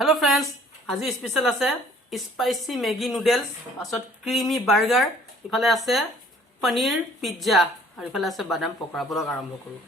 Hello friends आज special आसे spicy Maggi noodles पाছত creamy burger इफाले आसे पनीर पिज्जा और इफाले आसे बादाम पकड़ा बोलक आरम्भ करूँ।